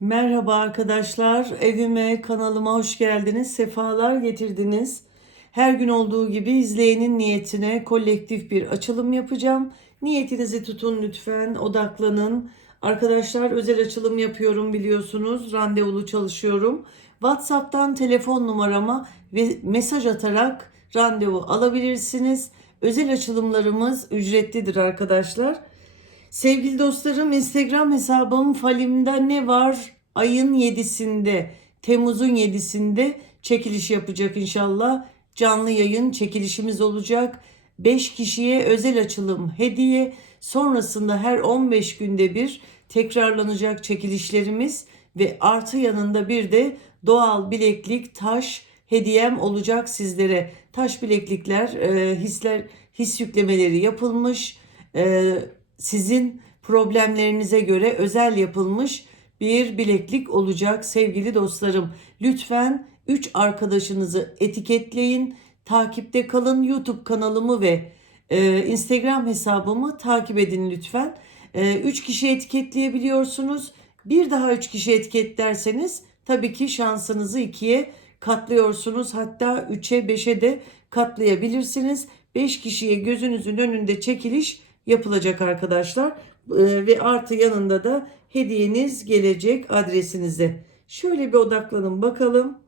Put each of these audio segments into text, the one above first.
Merhaba arkadaşlar, evime, kanalıma hoş geldiniz, sefalar getirdiniz. Her gün olduğu gibi izleyenin niyetine kolektif bir açılım yapacağım. Niyetinizi tutun lütfen, odaklanın. Arkadaşlar özel açılım yapıyorum biliyorsunuz, randevulu çalışıyorum. WhatsApp'tan telefon numarama ve mesaj atarak randevu alabilirsiniz. Özel açılımlarımız ücretlidir arkadaşlar. Sevgili dostlarım Instagram hesabım Falim'de ne var? Ayın 7'sinde, Temmuz'un 7'sinde çekiliş yapacak inşallah. Canlı yayın çekilişimiz olacak. 5 kişiye özel açılım hediye. Sonrasında her 15 günde bir tekrarlanacak çekilişlerimiz ve artı yanında bir de doğal bileklik, taş hediyem olacak sizlere. Taş bileklikler, e, hisler, his yüklemeleri yapılmış. E, sizin problemlerinize göre özel yapılmış bir bileklik olacak sevgili dostlarım. Lütfen 3 arkadaşınızı etiketleyin. Takipte kalın. YouTube kanalımı ve e, Instagram hesabımı takip edin lütfen. 3 kişi etiketleyebiliyorsunuz. Bir daha 3 kişi etiketlerseniz tabii ki şansınızı ikiye katlıyorsunuz. Hatta 3'e 5'e de katlayabilirsiniz. 5 kişiye gözünüzün önünde çekiliş yapılacak arkadaşlar. Ee, ve artı yanında da hediyeniz gelecek adresinize. Şöyle bir odaklanın bakalım.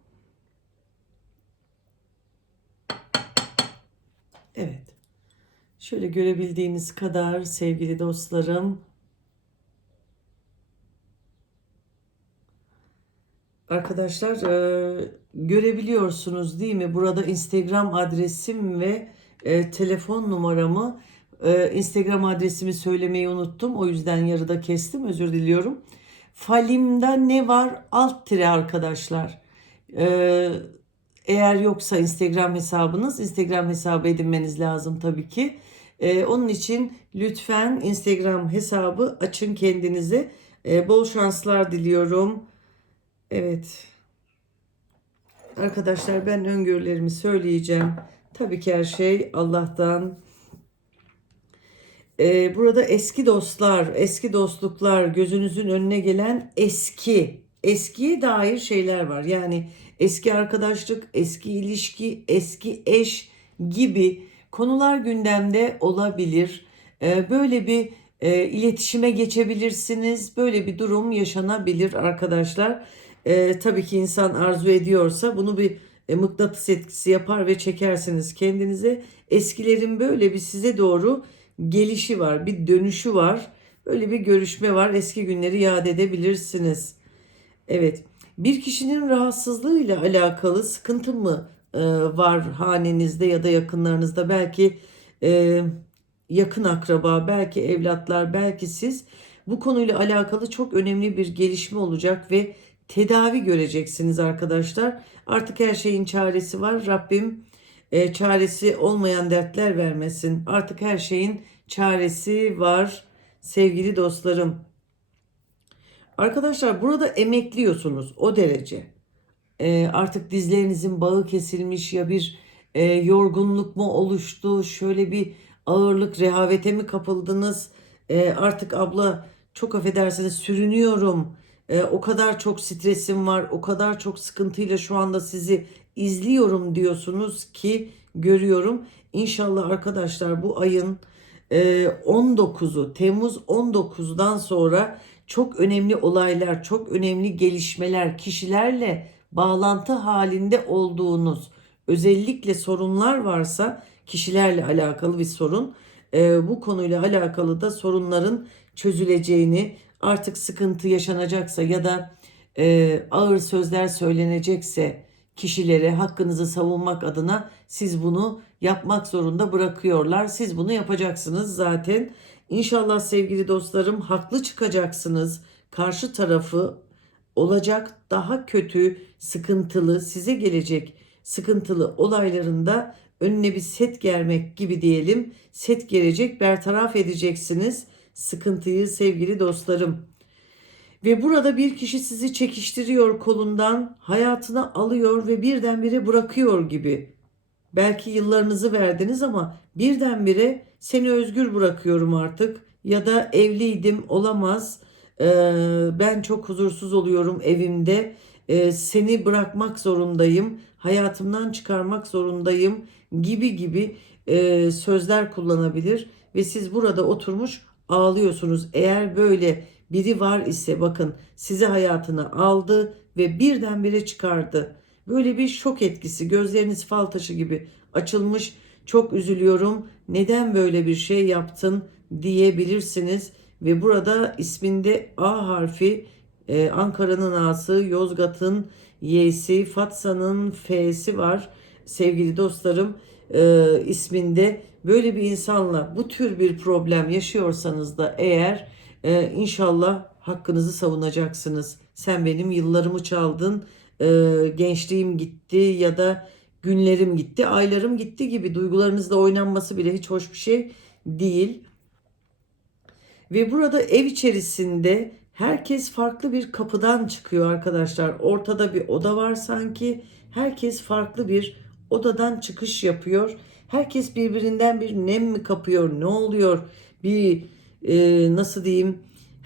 Evet. Şöyle görebildiğiniz kadar sevgili dostlarım. Arkadaşlar e, görebiliyorsunuz değil mi? Burada Instagram adresim ve e, telefon numaramı ee, Instagram adresimi söylemeyi unuttum. O yüzden yarıda kestim. Özür diliyorum. Falim'de ne var? Alt tire arkadaşlar. Ee, eğer yoksa Instagram hesabınız, Instagram hesabı edinmeniz lazım tabii ki. Ee, onun için lütfen Instagram hesabı açın kendinize. Ee, bol şanslar diliyorum. Evet. Arkadaşlar ben öngörülerimi söyleyeceğim. Tabii ki her şey Allah'tan. Ee, burada eski dostlar, eski dostluklar, gözünüzün önüne gelen eski, eskiye dair şeyler var. Yani eski arkadaşlık, eski ilişki, eski eş gibi konular gündemde olabilir. Ee, böyle bir e, iletişime geçebilirsiniz. Böyle bir durum yaşanabilir arkadaşlar. Ee, tabii ki insan arzu ediyorsa bunu bir e, mıknatıs etkisi yapar ve çekersiniz kendinize. Eskilerin böyle bir size doğru gelişi var, bir dönüşü var. Böyle bir görüşme var. Eski günleri yad edebilirsiniz. Evet. Bir kişinin rahatsızlığıyla alakalı sıkıntı mı e, var hanenizde ya da yakınlarınızda? Belki e, yakın akraba, belki evlatlar, belki siz bu konuyla alakalı çok önemli bir gelişme olacak ve tedavi göreceksiniz arkadaşlar. Artık her şeyin çaresi var. Rabbim e, çaresi olmayan dertler vermesin. Artık her şeyin çaresi var sevgili dostlarım. Arkadaşlar burada emekliyorsunuz o derece. E, artık dizlerinizin bağı kesilmiş ya bir e, yorgunluk mu oluştu? Şöyle bir ağırlık, rehavete mi kapıldınız? E, artık abla çok affedersiniz sürünüyorum. E, o kadar çok stresim var, o kadar çok sıkıntıyla şu anda sizi izliyorum diyorsunuz ki görüyorum. İnşallah arkadaşlar bu ayın 19'u e, Temmuz 19'dan sonra çok önemli olaylar, çok önemli gelişmeler, kişilerle bağlantı halinde olduğunuz, özellikle sorunlar varsa kişilerle alakalı bir sorun, e, bu konuyla alakalı da sorunların çözüleceğini, artık sıkıntı yaşanacaksa ya da e, ağır sözler söylenecekse kişilere hakkınızı savunmak adına siz bunu yapmak zorunda bırakıyorlar. Siz bunu yapacaksınız zaten. İnşallah sevgili dostlarım haklı çıkacaksınız. Karşı tarafı olacak daha kötü, sıkıntılı, size gelecek sıkıntılı olaylarında önüne bir set germek gibi diyelim. Set gelecek, bertaraf edeceksiniz sıkıntıyı sevgili dostlarım. Ve burada bir kişi sizi çekiştiriyor kolundan, hayatına alıyor ve birdenbire bırakıyor gibi. Belki yıllarınızı verdiniz ama birdenbire seni özgür bırakıyorum artık ya da evliydim olamaz Ee, ben çok huzursuz oluyorum evimde. Ee, seni bırakmak zorundayım. Hayatımdan çıkarmak zorundayım gibi gibi e, sözler kullanabilir ve siz burada oturmuş ağlıyorsunuz. Eğer böyle biri var ise bakın sizi hayatına aldı ve birdenbire çıkardı. Böyle bir şok etkisi gözleriniz fal taşı gibi açılmış. Çok üzülüyorum. Neden böyle bir şey yaptın diyebilirsiniz. Ve burada isminde A harfi e, Ankara'nın A'sı, Yozgat'ın Y'si, Fatsa'nın F'si var. Sevgili dostlarım e, isminde böyle bir insanla bu tür bir problem yaşıyorsanız da eğer e, inşallah hakkınızı savunacaksınız. Sen benim yıllarımı çaldın, e, gençliğim gitti ya da günlerim gitti, aylarım gitti gibi duygularınızla oynanması bile hiç hoş bir şey değil. Ve burada ev içerisinde herkes farklı bir kapıdan çıkıyor arkadaşlar. Ortada bir oda var sanki. Herkes farklı bir odadan çıkış yapıyor. Herkes birbirinden bir nem mi kapıyor? Ne oluyor? Bir e, nasıl diyeyim?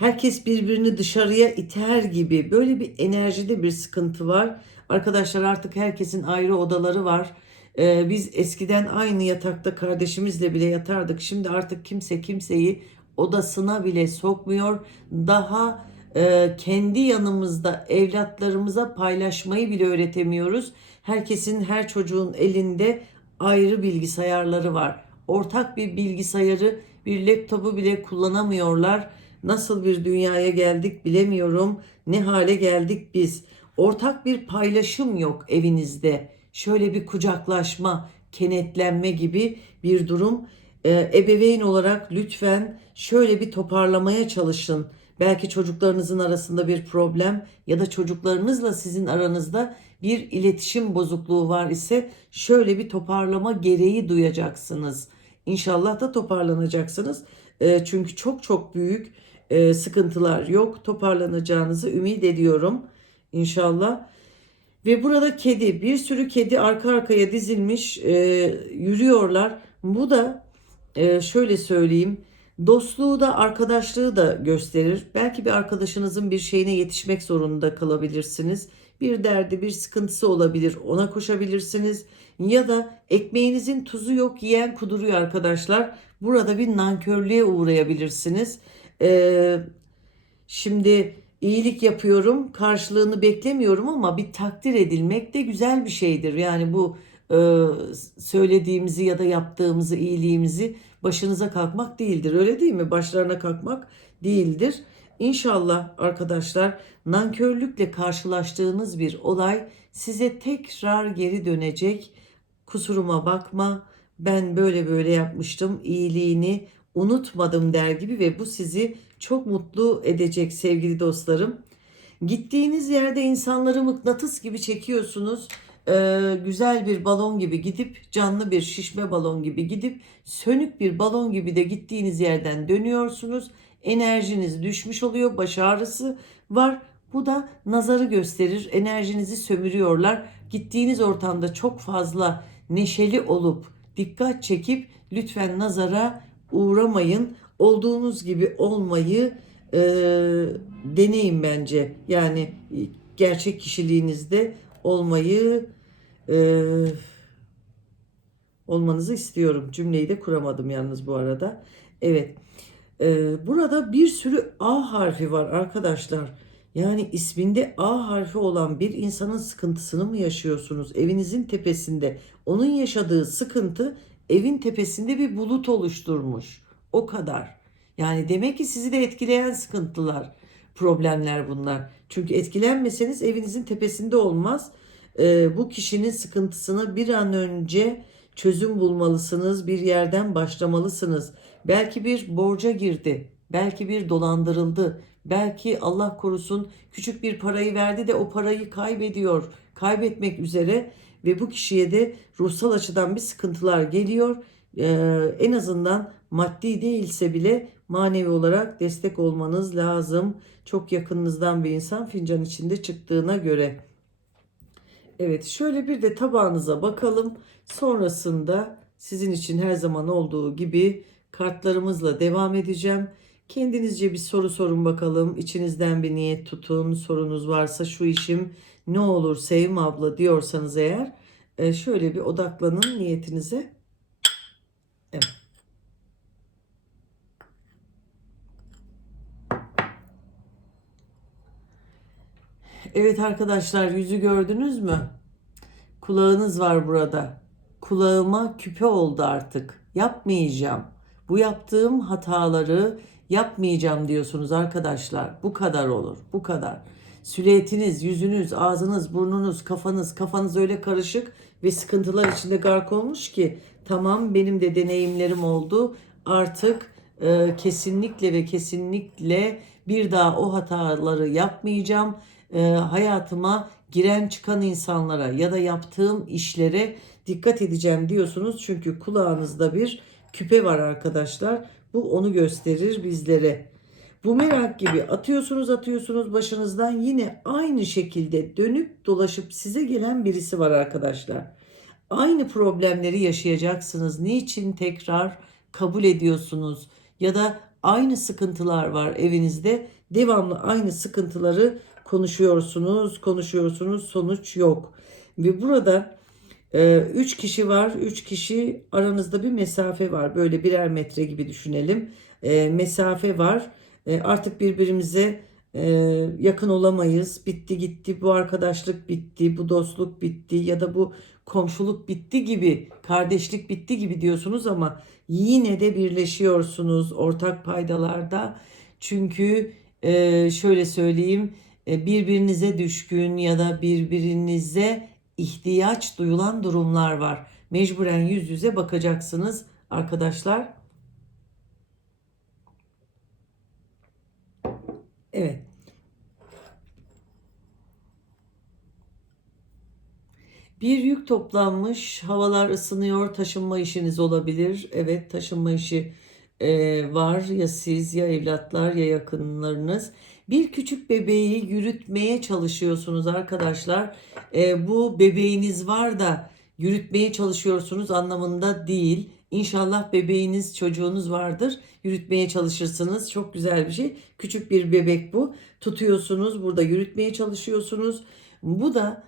Herkes birbirini dışarıya iter gibi böyle bir enerjide bir sıkıntı var. Arkadaşlar artık herkesin ayrı odaları var. Ee, biz eskiden aynı yatakta kardeşimizle bile yatardık. Şimdi artık kimse kimseyi odasına bile sokmuyor. Daha e, kendi yanımızda evlatlarımıza paylaşmayı bile öğretemiyoruz. Herkesin her çocuğun elinde ayrı bilgisayarları var. Ortak bir bilgisayarı, bir laptopu bile kullanamıyorlar. Nasıl bir dünyaya geldik bilemiyorum. Ne hale geldik biz. Ortak bir paylaşım yok evinizde. Şöyle bir kucaklaşma, kenetlenme gibi bir durum. Ee, ebeveyn olarak lütfen şöyle bir toparlamaya çalışın. Belki çocuklarınızın arasında bir problem ya da çocuklarınızla sizin aranızda bir iletişim bozukluğu var ise şöyle bir toparlama gereği duyacaksınız. İnşallah da toparlanacaksınız. Ee, çünkü çok çok büyük e, sıkıntılar yok. Toparlanacağınızı ümit ediyorum. İnşallah. Ve burada kedi, bir sürü kedi arka arkaya dizilmiş e, yürüyorlar. Bu da e, şöyle söyleyeyim, dostluğu da arkadaşlığı da gösterir. Belki bir arkadaşınızın bir şeyine yetişmek zorunda kalabilirsiniz. Bir derdi, bir sıkıntısı olabilir, ona koşabilirsiniz. Ya da ekmeğinizin tuzu yok, yiyen kuduruyor arkadaşlar. Burada bir nankörlüğe uğrayabilirsiniz. Ee, şimdi iyilik yapıyorum, karşılığını beklemiyorum ama bir takdir edilmek de güzel bir şeydir. Yani bu e, söylediğimizi ya da yaptığımızı, iyiliğimizi başınıza kalkmak değildir. Öyle değil mi? Başlarına kalkmak değildir. İnşallah arkadaşlar nankörlükle karşılaştığınız bir olay size tekrar geri dönecek. Kusuruma bakma. Ben böyle böyle yapmıştım. iyiliğini unutmadım der gibi ve bu sizi çok mutlu edecek sevgili dostlarım. Gittiğiniz yerde insanları mıknatıs gibi çekiyorsunuz. Ee, güzel bir balon gibi gidip canlı bir şişme balon gibi gidip sönük bir balon gibi de gittiğiniz yerden dönüyorsunuz. Enerjiniz düşmüş oluyor, baş ağrısı var. Bu da nazarı gösterir. Enerjinizi sömürüyorlar. Gittiğiniz ortamda çok fazla neşeli olup dikkat çekip lütfen nazara uğramayın. Olduğunuz gibi olmayı e, deneyin bence. Yani gerçek kişiliğinizde olmayı e, olmanızı istiyorum. Cümleyi de kuramadım yalnız bu arada. Evet. E, burada bir sürü A harfi var arkadaşlar. Yani isminde A harfi olan bir insanın sıkıntısını mı yaşıyorsunuz? Evinizin tepesinde onun yaşadığı sıkıntı evin tepesinde bir bulut oluşturmuş. O kadar. Yani demek ki sizi de etkileyen sıkıntılar, problemler bunlar. Çünkü etkilenmeseniz evinizin tepesinde olmaz. Ee, bu kişinin sıkıntısına bir an önce çözüm bulmalısınız. Bir yerden başlamalısınız. Belki bir borca girdi. Belki bir dolandırıldı. Belki Allah korusun küçük bir parayı verdi de o parayı kaybediyor. Kaybetmek üzere ve bu kişiye de ruhsal açıdan bir sıkıntılar geliyor. Ee, en azından maddi değilse bile manevi olarak destek olmanız lazım. Çok yakınınızdan bir insan fincan içinde çıktığına göre. Evet şöyle bir de tabağınıza bakalım. Sonrasında sizin için her zaman olduğu gibi kartlarımızla devam edeceğim. Kendinizce bir soru sorun bakalım. İçinizden bir niyet tutun. Sorunuz varsa şu işim ne olur Sevim abla diyorsanız eğer e, şöyle bir odaklanın niyetinize. Evet. Evet arkadaşlar yüzü gördünüz mü? Kulağınız var burada. Kulağıma küpe oldu artık. Yapmayacağım. Bu yaptığım hataları yapmayacağım diyorsunuz arkadaşlar. Bu kadar olur. Bu kadar. Süliyetiniz, yüzünüz, ağzınız, burnunuz, kafanız, kafanız öyle karışık ve sıkıntılar içinde gark olmuş ki tamam benim de deneyimlerim oldu. Artık e, kesinlikle ve kesinlikle bir daha o hataları yapmayacağım. E, hayatıma giren çıkan insanlara ya da yaptığım işlere dikkat edeceğim diyorsunuz. Çünkü kulağınızda bir küpe var arkadaşlar. Bu onu gösterir bizlere. Bumerang gibi atıyorsunuz atıyorsunuz başınızdan yine aynı şekilde dönüp dolaşıp size gelen birisi var arkadaşlar. Aynı problemleri yaşayacaksınız. Niçin tekrar kabul ediyorsunuz? Ya da aynı sıkıntılar var evinizde. Devamlı aynı sıkıntıları konuşuyorsunuz, konuşuyorsunuz, sonuç yok. Ve burada e, üç kişi var, üç kişi aranızda bir mesafe var. Böyle birer metre gibi düşünelim. E, mesafe var. E, artık birbirimize e, yakın olamayız. Bitti gitti, bu arkadaşlık bitti, bu dostluk bitti ya da bu komşuluk bitti gibi, kardeşlik bitti gibi diyorsunuz ama yine de birleşiyorsunuz ortak paydalarda. Çünkü e, şöyle söyleyeyim, birbirinize düşkün ya da birbirinize ihtiyaç duyulan durumlar var. Mecburen yüz yüze bakacaksınız arkadaşlar. Evet. Bir yük toplanmış, havalar ısınıyor, taşınma işiniz olabilir. Evet, taşınma işi e, var ya siz ya evlatlar ya yakınlarınız. Bir küçük bebeği yürütmeye çalışıyorsunuz arkadaşlar. E, bu bebeğiniz var da yürütmeye çalışıyorsunuz anlamında değil. İnşallah bebeğiniz, çocuğunuz vardır. Yürütmeye çalışırsınız. Çok güzel bir şey. Küçük bir bebek bu. Tutuyorsunuz, burada yürütmeye çalışıyorsunuz. Bu da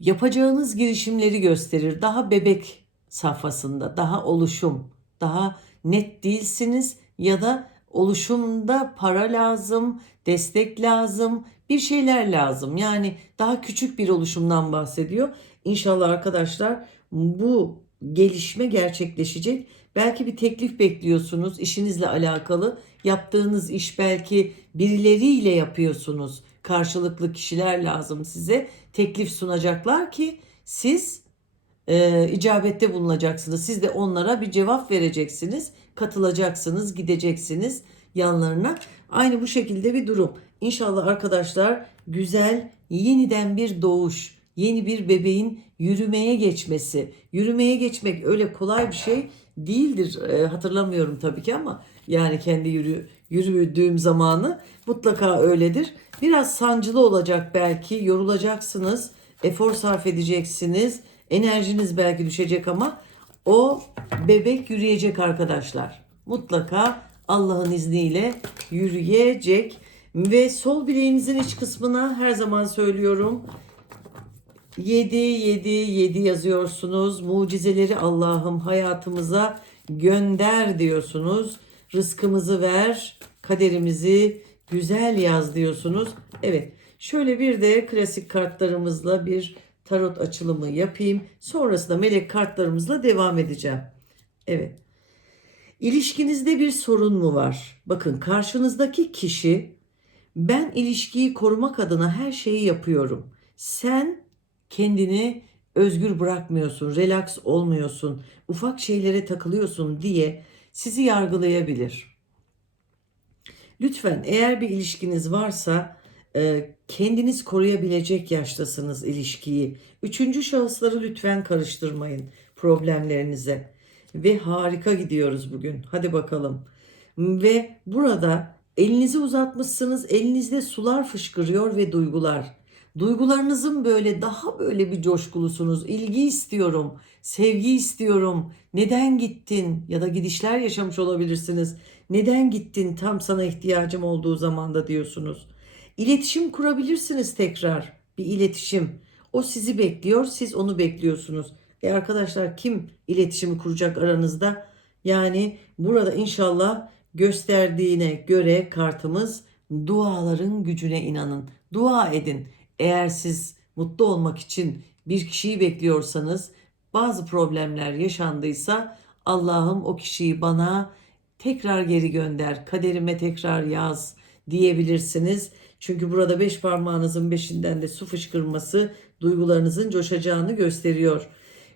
yapacağınız girişimleri gösterir. Daha bebek safhasında, daha oluşum, daha net değilsiniz ya da oluşumda para lazım, destek lazım, bir şeyler lazım. Yani daha küçük bir oluşumdan bahsediyor. İnşallah arkadaşlar bu gelişme gerçekleşecek. Belki bir teklif bekliyorsunuz işinizle alakalı. Yaptığınız iş belki birileriyle yapıyorsunuz. Karşılıklı kişiler lazım size. Teklif sunacaklar ki siz e, icabette bulunacaksınız. Siz de onlara bir cevap vereceksiniz. Katılacaksınız, gideceksiniz yanlarına. Aynı bu şekilde bir durum. İnşallah arkadaşlar güzel yeniden bir doğuş, yeni bir bebeğin yürümeye geçmesi. Yürümeye geçmek öyle kolay bir şey değildir. E, hatırlamıyorum tabii ki ama yani kendi yürü, yürüdüğüm zamanı mutlaka öyledir. Biraz sancılı olacak belki, yorulacaksınız, efor sarf edeceksiniz, enerjiniz belki düşecek ama o bebek yürüyecek arkadaşlar. Mutlaka Allah'ın izniyle yürüyecek ve sol bileğinizin iç kısmına her zaman söylüyorum 7 7 7 yazıyorsunuz. Mucizeleri Allah'ım hayatımıza gönder diyorsunuz. Rızkımızı ver, kaderimizi güzel yaz diyorsunuz. Evet. Şöyle bir de klasik kartlarımızla bir tarot açılımı yapayım. Sonrasında melek kartlarımızla devam edeceğim. Evet. İlişkinizde bir sorun mu var? Bakın karşınızdaki kişi ben ilişkiyi korumak adına her şeyi yapıyorum. Sen kendini özgür bırakmıyorsun, relax olmuyorsun, ufak şeylere takılıyorsun diye sizi yargılayabilir. Lütfen eğer bir ilişkiniz varsa e, kendiniz koruyabilecek yaştasınız ilişkiyi. Üçüncü şahısları lütfen karıştırmayın problemlerinize. Ve harika gidiyoruz bugün. Hadi bakalım. Ve burada elinizi uzatmışsınız. Elinizde sular fışkırıyor ve duygular. Duygularınızın böyle daha böyle bir coşkulusunuz. İlgi istiyorum, sevgi istiyorum. Neden gittin ya da gidişler yaşamış olabilirsiniz. Neden gittin tam sana ihtiyacım olduğu zamanda diyorsunuz. İletişim kurabilirsiniz tekrar. Bir iletişim. O sizi bekliyor, siz onu bekliyorsunuz. E arkadaşlar kim iletişimi kuracak aranızda? Yani burada inşallah gösterdiğine göre kartımız duaların gücüne inanın. Dua edin. Eğer siz mutlu olmak için bir kişiyi bekliyorsanız, bazı problemler yaşandıysa Allah'ım o kişiyi bana tekrar geri gönder, kaderime tekrar yaz diyebilirsiniz. Çünkü burada beş parmağınızın beşinden de su fışkırması duygularınızın coşacağını gösteriyor.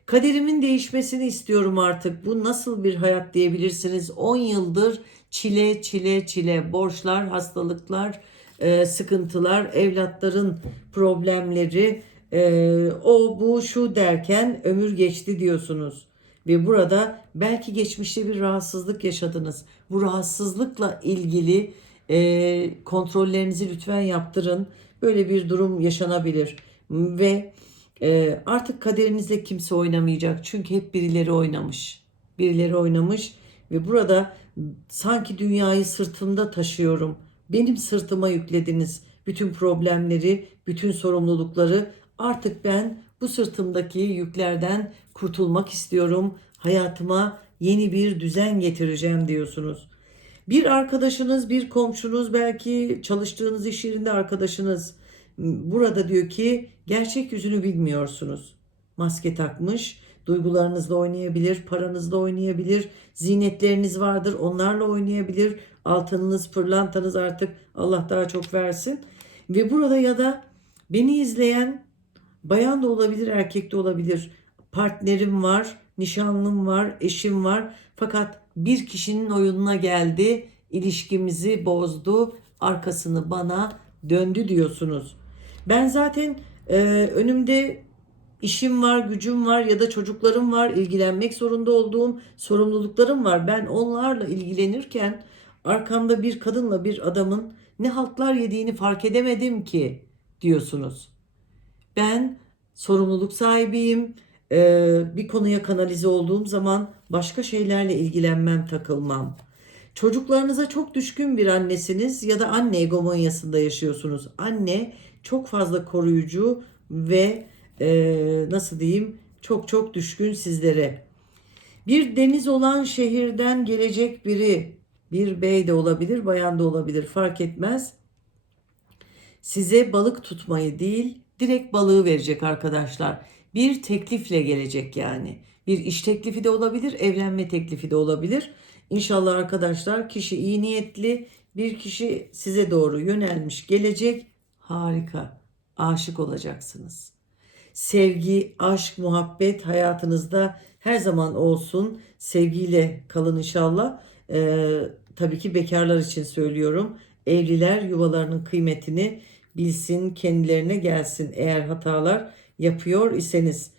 Kaderimin değişmesini istiyorum artık. Bu nasıl bir hayat diyebilirsiniz. 10 yıldır çile çile çile borçlar, hastalıklar, e, sıkıntılar, evlatların problemleri, e, o bu şu derken ömür geçti diyorsunuz. Ve burada belki geçmişte bir rahatsızlık yaşadınız. Bu rahatsızlıkla ilgili e, kontrollerinizi lütfen yaptırın. Böyle bir durum yaşanabilir. Ve e, artık kaderinizle kimse oynamayacak. Çünkü hep birileri oynamış. Birileri oynamış ve burada sanki dünyayı sırtımda taşıyorum. Benim sırtıma yüklediniz bütün problemleri, bütün sorumlulukları. Artık ben bu sırtımdaki yüklerden kurtulmak istiyorum. Hayatıma yeni bir düzen getireceğim diyorsunuz. Bir arkadaşınız, bir komşunuz, belki çalıştığınız iş yerinde arkadaşınız burada diyor ki gerçek yüzünü bilmiyorsunuz. Maske takmış, duygularınızla oynayabilir, paranızla oynayabilir, zinetleriniz vardır, onlarla oynayabilir. Altınınız, pırlantanız artık Allah daha çok versin. Ve burada ya da beni izleyen bayan da olabilir, erkek de olabilir. Partnerim var, nişanlım var, eşim var. Fakat bir kişinin oyununa geldi, ilişkimizi bozdu, arkasını bana döndü diyorsunuz. Ben zaten e, önümde işim var, gücüm var ya da çocuklarım var, ilgilenmek zorunda olduğum sorumluluklarım var. Ben onlarla ilgilenirken arkamda bir kadınla bir adamın ne haltlar yediğini fark edemedim ki diyorsunuz. Ben sorumluluk sahibiyim. Ee, bir konuya kanalize olduğum zaman başka şeylerle ilgilenmem, takılmam. Çocuklarınıza çok düşkün bir annesiniz ya da anne egomanyasında yaşıyorsunuz. Anne çok fazla koruyucu ve e, nasıl diyeyim çok çok düşkün sizlere. Bir deniz olan şehirden gelecek biri, bir bey de olabilir, bayan da olabilir fark etmez. Size balık tutmayı değil, direkt balığı verecek arkadaşlar. Bir teklifle gelecek yani. Bir iş teklifi de olabilir, evlenme teklifi de olabilir. İnşallah arkadaşlar kişi iyi niyetli, bir kişi size doğru yönelmiş gelecek. Harika. Aşık olacaksınız. Sevgi, aşk, muhabbet hayatınızda her zaman olsun. Sevgiyle kalın inşallah. Ee, tabii ki bekarlar için söylüyorum. Evliler yuvalarının kıymetini bilsin, kendilerine gelsin eğer hatalar yapıyor iseniz.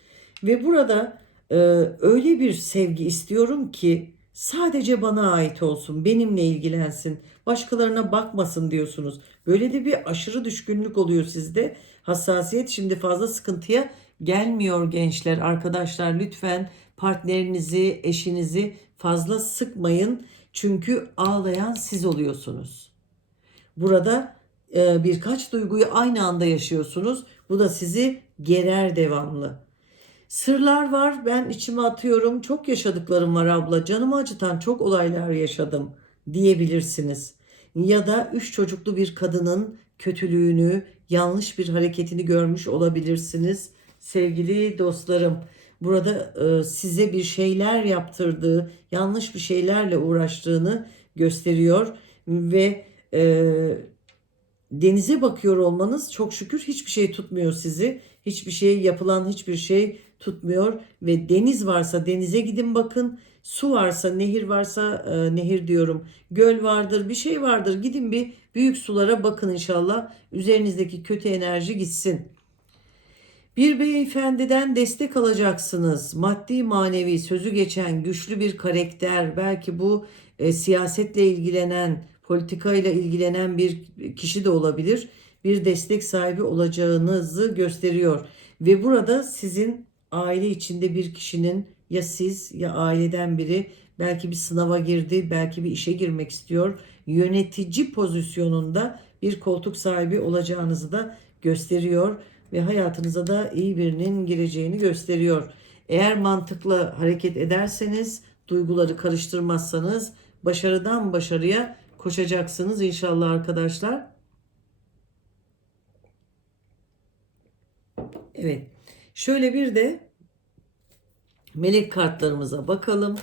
Ve burada e, öyle bir sevgi istiyorum ki sadece bana ait olsun, benimle ilgilensin, başkalarına bakmasın diyorsunuz. Böyle de bir aşırı düşkünlük oluyor sizde. Hassasiyet şimdi fazla sıkıntıya gelmiyor gençler. Arkadaşlar lütfen partnerinizi, eşinizi fazla sıkmayın. Çünkü ağlayan siz oluyorsunuz. Burada e, birkaç duyguyu aynı anda yaşıyorsunuz. Bu da sizi gerer devamlı. Sırlar var ben içime atıyorum. Çok yaşadıklarım var abla. Canımı acıtan çok olaylar yaşadım diyebilirsiniz. Ya da üç çocuklu bir kadının kötülüğünü, yanlış bir hareketini görmüş olabilirsiniz. Sevgili dostlarım, burada e, size bir şeyler yaptırdığı, yanlış bir şeylerle uğraştığını gösteriyor ve e, denize bakıyor olmanız çok şükür hiçbir şey tutmuyor sizi. Hiçbir şey yapılan hiçbir şey tutmuyor ve deniz varsa denize gidin bakın. Su varsa, nehir varsa e, nehir diyorum. Göl vardır, bir şey vardır. Gidin bir büyük sulara bakın inşallah. Üzerinizdeki kötü enerji gitsin. Bir beyefendiden destek alacaksınız. Maddi manevi sözü geçen güçlü bir karakter. Belki bu e, siyasetle ilgilenen, politikayla ilgilenen bir kişi de olabilir. Bir destek sahibi olacağınızı gösteriyor. Ve burada sizin aile içinde bir kişinin ya siz ya aileden biri belki bir sınava girdi, belki bir işe girmek istiyor. Yönetici pozisyonunda bir koltuk sahibi olacağınızı da gösteriyor ve hayatınıza da iyi birinin gireceğini gösteriyor. Eğer mantıklı hareket ederseniz, duyguları karıştırmazsanız başarıdan başarıya koşacaksınız inşallah arkadaşlar. Evet. Şöyle bir de melek kartlarımıza bakalım.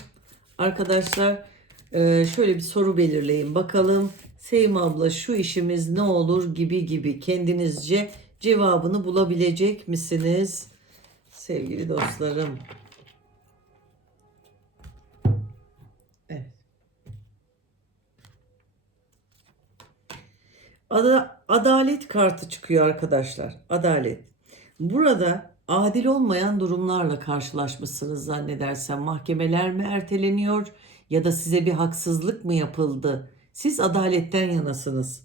Arkadaşlar e, şöyle bir soru belirleyin bakalım. Sevim abla şu işimiz ne olur gibi gibi kendinizce cevabını bulabilecek misiniz? Sevgili dostlarım. Evet. Ada- adalet kartı çıkıyor arkadaşlar. Adalet. Burada adil olmayan durumlarla karşılaşmışsınız zannedersem. Mahkemeler mi erteleniyor ya da size bir haksızlık mı yapıldı? Siz adaletten yanasınız.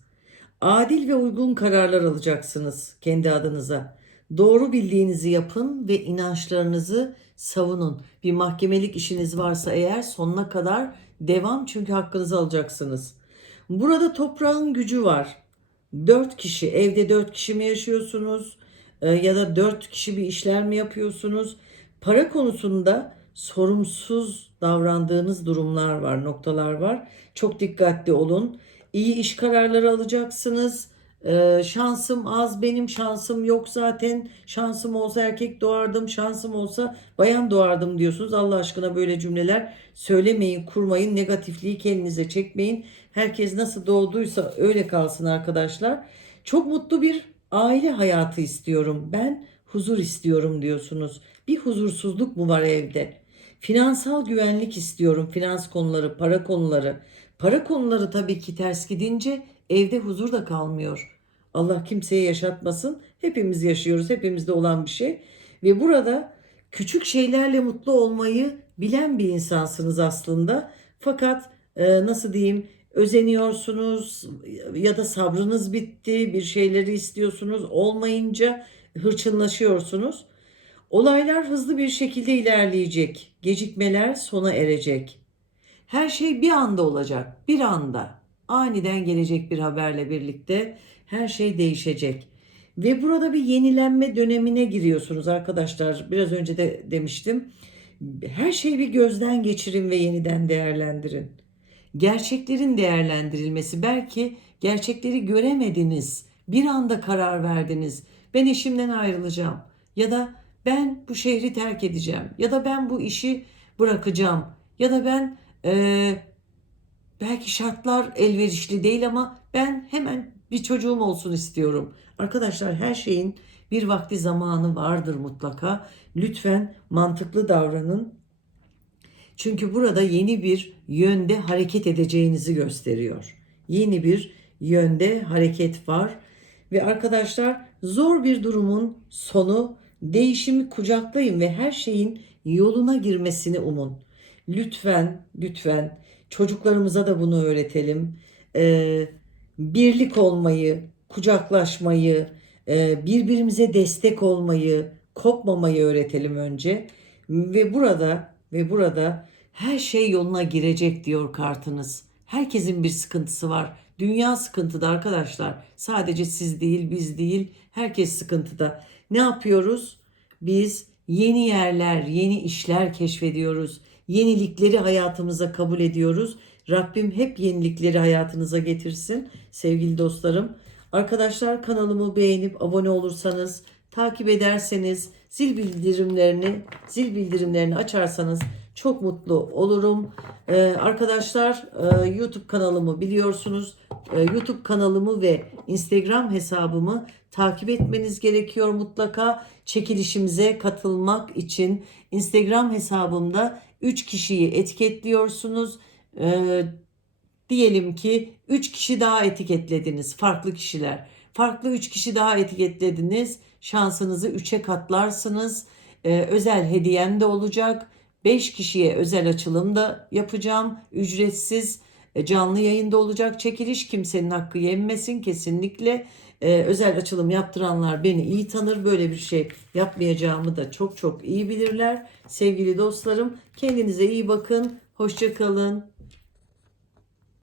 Adil ve uygun kararlar alacaksınız kendi adınıza. Doğru bildiğinizi yapın ve inançlarınızı savunun. Bir mahkemelik işiniz varsa eğer sonuna kadar devam çünkü hakkınızı alacaksınız. Burada toprağın gücü var. Dört kişi, evde dört kişi mi yaşıyorsunuz? Ee, ya da dört kişi bir işler mi yapıyorsunuz? Para konusunda sorumsuz davrandığınız durumlar var, noktalar var. Çok dikkatli olun. İyi iş kararları alacaksınız. Ee, şansım az, benim şansım yok zaten. Şansım olsa erkek doğardım, şansım olsa bayan doğardım diyorsunuz. Allah aşkına böyle cümleler söylemeyin, kurmayın. Negatifliği kendinize çekmeyin. Herkes nasıl doğduysa öyle kalsın arkadaşlar. Çok mutlu bir aile hayatı istiyorum. Ben huzur istiyorum diyorsunuz. Bir huzursuzluk mu var evde? Finansal güvenlik istiyorum. Finans konuları, para konuları. Para konuları tabii ki ters gidince evde huzur da kalmıyor. Allah kimseye yaşatmasın. Hepimiz yaşıyoruz. Hepimizde olan bir şey. Ve burada küçük şeylerle mutlu olmayı bilen bir insansınız aslında. Fakat nasıl diyeyim özeniyorsunuz ya da sabrınız bitti, bir şeyleri istiyorsunuz, olmayınca hırçınlaşıyorsunuz. Olaylar hızlı bir şekilde ilerleyecek. Gecikmeler sona erecek. Her şey bir anda olacak. Bir anda. Aniden gelecek bir haberle birlikte her şey değişecek. Ve burada bir yenilenme dönemine giriyorsunuz arkadaşlar. Biraz önce de demiştim. Her şeyi bir gözden geçirin ve yeniden değerlendirin. Gerçeklerin değerlendirilmesi belki gerçekleri göremediniz. Bir anda karar verdiniz. Ben eşimden ayrılacağım ya da ben bu şehri terk edeceğim ya da ben bu işi bırakacağım ya da ben eee, belki şartlar elverişli değil ama ben hemen bir çocuğum olsun istiyorum. Arkadaşlar her şeyin bir vakti zamanı vardır mutlaka. Lütfen mantıklı davranın. Çünkü burada yeni bir yönde hareket edeceğinizi gösteriyor. Yeni bir yönde hareket var. Ve arkadaşlar zor bir durumun sonu değişimi kucaklayın ve her şeyin yoluna girmesini umun. Lütfen, lütfen çocuklarımıza da bunu öğretelim. Ee, birlik olmayı, kucaklaşmayı, e, birbirimize destek olmayı, kopmamayı öğretelim önce. Ve burada ve burada her şey yoluna girecek diyor kartınız. Herkesin bir sıkıntısı var. Dünya sıkıntıda arkadaşlar. Sadece siz değil, biz değil, herkes sıkıntıda. Ne yapıyoruz? Biz yeni yerler, yeni işler keşfediyoruz. Yenilikleri hayatımıza kabul ediyoruz. Rabbim hep yenilikleri hayatınıza getirsin sevgili dostlarım. Arkadaşlar kanalımı beğenip abone olursanız, takip ederseniz, zil bildirimlerini, zil bildirimlerini açarsanız çok mutlu olurum. Ee, arkadaşlar e, YouTube kanalımı biliyorsunuz. Ee, YouTube kanalımı ve Instagram hesabımı takip etmeniz gerekiyor mutlaka. Çekilişimize katılmak için Instagram hesabımda 3 kişiyi etiketliyorsunuz. Ee, diyelim ki 3 kişi daha etiketlediniz. Farklı kişiler. Farklı 3 kişi daha etiketlediniz. Şansınızı 3'e katlarsınız. Ee, özel hediyem de olacak. 5 kişiye özel açılım da yapacağım. Ücretsiz e, canlı yayında olacak çekiliş. Kimsenin hakkı yenmesin kesinlikle. Ee, özel açılım yaptıranlar beni iyi tanır. Böyle bir şey yapmayacağımı da çok çok iyi bilirler. Sevgili dostlarım kendinize iyi bakın. Hoşça kalın.